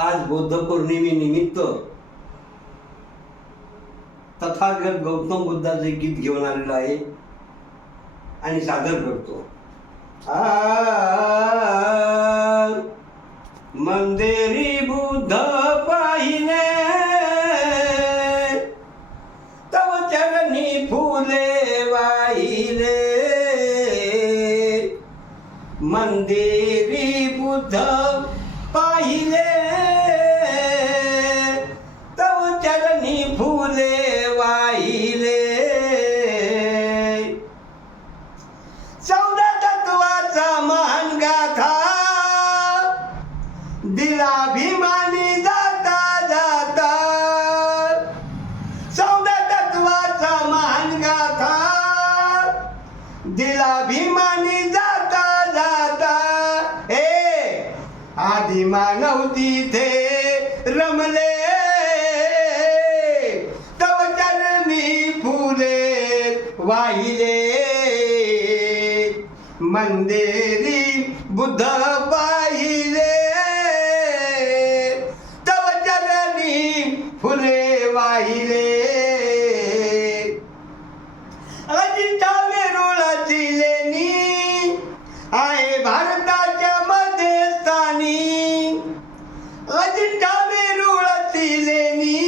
आज बुद्ध पौर्णिमेनिमित्त तथागत गौतम बुद्धाचे गीत घेऊन आलेलो आहे आणि सादर करतो. मंदिरी बुद्ध पाहिले तव चरणी फुले वाहिले. मंदिरी बुद्ध पाहिले तव चरणी फुले वाहिले. 14 तत्वाचा महान गाथा दिलाभिमानी जाता जाता. 14 तत्वाचा महान गाथा दिलाभिमानी जाता जाता. आदि मानव तिथे रमले तव चरणी फुले वाहिले. मंदिरी बुद्ध पाहिले तव चरणी फुले वाहिले. अजिंठा वेरूळाची लेणी आहे भारताच्या मध्यस्थानी. अजिंठा वेरूळाची लेणी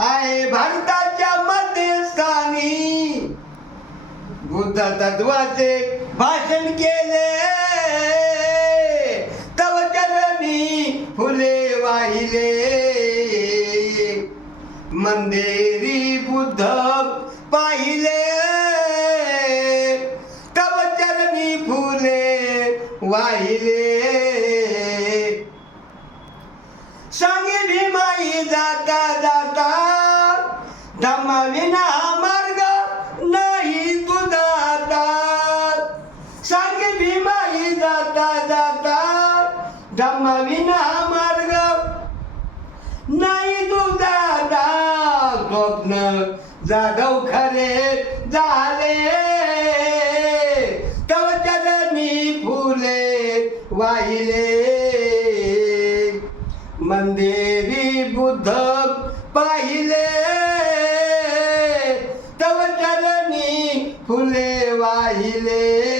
आहे भारताच्या मध्यस्थानी. बुद्ध तत्वाचे भाषण केले तव चरणी फुले वाहिले. मंदिरी बुद्ध पाहिले तव चरणी फुले वाहिले. सांगे भीमाई जाता जाता धम्माविना मार्ग नाही तुझा आता. सांगे भीमाई जाता जाता धम्माविना मार्ग नाही तुझा आता. स्वप्न जाधव खरे झाले तव चरणी फुले वाहिले. मंदिरी बुद्ध पाहिले तव चरणी फुले वाहिले.